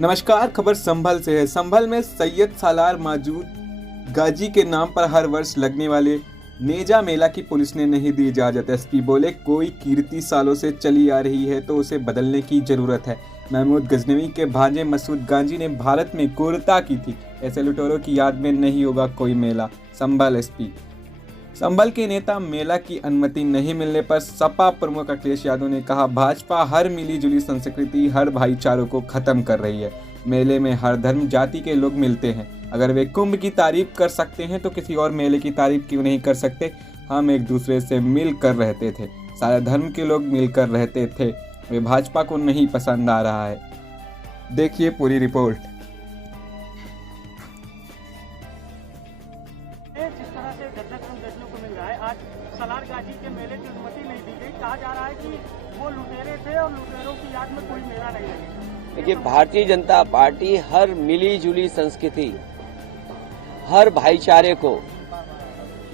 नमस्कार, खबर संभल से है। संभल में सैयद सालार मौजूद गाजी के नाम पर हर वर्ष लगने वाले नेजा मेला की पुलिस ने नहीं दी इजाजत। एसपी बोले, कोई कीर्ति सालों से चली आ रही है तो उसे बदलने की जरूरत है। महमूद गजनवी के भांजे मसूद गांजी ने भारत में क्रूरता की थी, ऐसे लुटेरों की याद में नहीं होगा कोई मेला। संभल एसपी। संभल के नेता मेला की अनुमति नहीं मिलने पर सपा प्रमुख अखिलेश यादव ने कहा, भाजपा हर मिली जुली संस्कृति, हर भाईचारों को खत्म कर रही है। मेले में हर धर्म जाति के लोग मिलते हैं। अगर वे कुंभ की तारीफ कर सकते हैं तो किसी और मेले की तारीफ क्यों नहीं कर सकते। हम एक दूसरे से मिल कर रहते थे, सारे धर्म के लोग मिलकर रहते थे। वे भाजपा को नहीं पसंद आ रहा है। देखिए पूरी रिपोर्ट। जिस तरह से देखने को मिल रहा है, आज सालार गाजी के मेले की अनुमति नहीं दी गई। कहा जा रहा है कि वो लुटेरे थे और लुटेरों की याद में कोई मेला नहीं लगेगा। देखिए, भारतीय जनता पार्टी हर मिली जुली संस्कृति, हर भाईचारे को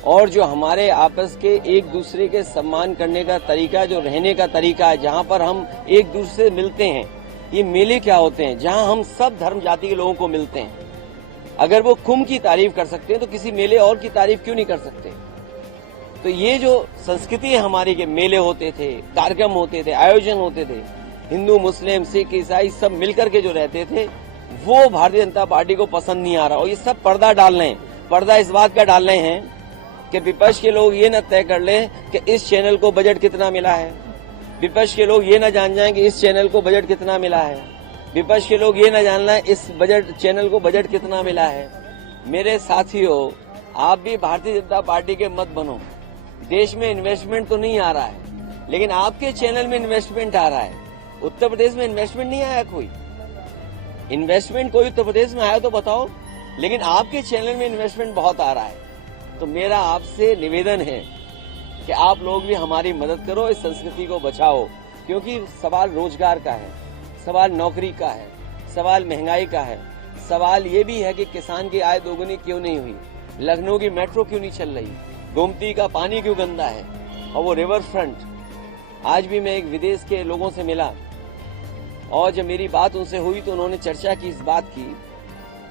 और जो हमारे आपस के एक दूसरे के सम्मान करने का तरीका, जो रहने का तरीका है, जहां पर हम एक दूसरे से मिलते हैं। ये मेले क्या होते हैं? जहां हम सब धर्म जाति के लोगों को मिलते हैं। अगर वो कुंभ की तारीफ कर सकते हैं तो किसी मेले और की तारीफ क्यों नहीं कर सकते? तो ये जो संस्कृति है हमारी के मेले होते थे, कार्यक्रम होते थे, आयोजन होते थे, हिंदू मुस्लिम सिख ईसाई सब मिलकर के जो रहते थे, वो भारतीय जनता पार्टी को पसंद नहीं आ रहा। और ये सब पर्दा डाल रहे हैं। पर्दा इस बात का डाल रहे हैं कि विपक्ष के लोग ये न तय कर लें कि इस चैनल को बजट कितना मिला है। विपक्ष के लोग ये न जान जाएं कि इस चैनल को बजट कितना मिला है। विपक्ष के लोग ये न जानना है इस चैनल को बजट कितना मिला है। मेरे साथियों, आप भी भारतीय जनता पार्टी के मत बनो। देश में इन्वेस्टमेंट तो नहीं आ रहा है, लेकिन आपके चैनल में इन्वेस्टमेंट आ रहा है। उत्तर प्रदेश में इन्वेस्टमेंट नहीं आया कोई। इन्वेस्टमेंट कोई उत्तर प्रदेश में आया तो बताओ, लेकिन आपके चैनल में इन्वेस्टमेंट बहुत आ रहा है। तो मेरा आपसे निवेदन है कि आप लोग भी हमारी मदद करो, इस संस्कृति को बचाओ। क्योंकि सवाल रोजगार का है, सवाल नौकरी का है, सवाल महंगाई का है। सवाल ये भी है कि किसान की आय दोगुनी क्यों नहीं हुई, लखनऊ की मेट्रो क्यों नहीं चल रही, गोमती का पानी क्यों गंदा है, और वो रिवर फ्रंट। आज भी मैं एक विदेश के लोगों से मिला और जब मेरी बात उनसे हुई तो उन्होंने चर्चा की इस बात की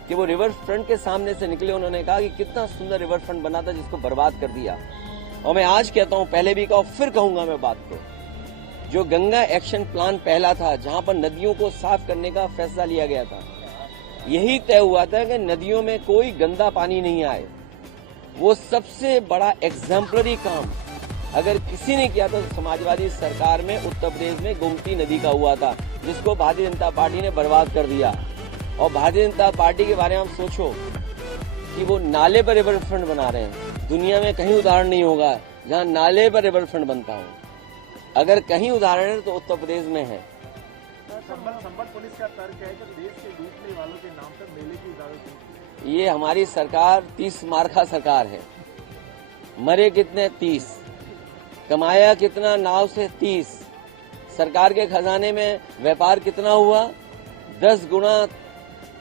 कि वो रिवर फ्रंट के सामने से निकले। उन्होंने कहा कि कितना सुंदर रिवर फ्रंट बना था जिसको बर्बाद कर दिया। और मैं आज कहता हूं, पहले भी कहा, फिर कहूंगा मैं बात को, जो गंगा एक्शन प्लान पहला था, जहां पर नदियों को साफ करने का फैसला लिया गया था, यही तय हुआ था कि नदियों में कोई गंदा पानी नहीं आए। वो सबसे बड़ा एग्जाम्पलरी काम अगर किसी ने किया तो समाजवादी सरकार में उत्तर प्रदेश में गोमती नदी का हुआ था, जिसको भारतीय जनता पार्टी ने बर्बाद कर दिया। और भारतीय जनता पार्टी के बारे में आप सोचो कि वो नाले पर रिवर फ्रंट बना रहे हैं। दुनिया में कहीं उदाहरण नहीं होगा जहां नाले पर रिवर फ्रंट बनता हो। अगर कहीं उदाहरण है तो उत्तर प्रदेश में है। संभल पुलिस का तर्क है कि देश के लूटने वालों के नाम पर मेले की इजाजत नहीं। ये हमारी सरकार 30 मार्का सरकार है। मरे कितने? 30। कमाया कितना नाव से? 30। सरकार के खजाने में व्यापार कितना हुआ? 10 गुना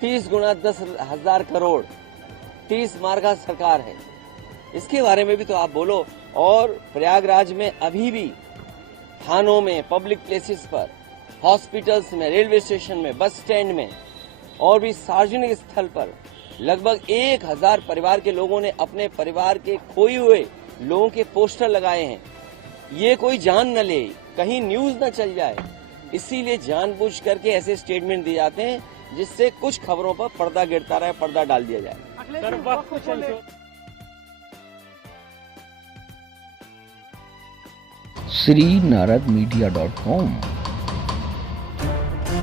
30 गुना 10,000 करोड़। 30 मार्का सरकार है। इसके बारे में भी तो आप बोलो। और प्रयागराज में अभी भी थानों में, पब्लिक प्लेसेस पर, हॉस्पिटल्स में, रेलवे स्टेशन में, बस स्टैंड में और भी सार्वजनिक स्थल पर लगभग 1000 परिवार के लोगों ने अपने परिवार के खोए हुए लोगों के पोस्टर लगाए हैं। ये कोई जान न ले, कहीं न्यूज न चल जाए, इसीलिए जानबूझ करके ऐसे स्टेटमेंट दिए जाते हैं जिससे कुछ खबरों पर पर्दा गिरता रहे, पर्दा डाल दिया जाए। श्रीनारदमीडिया.com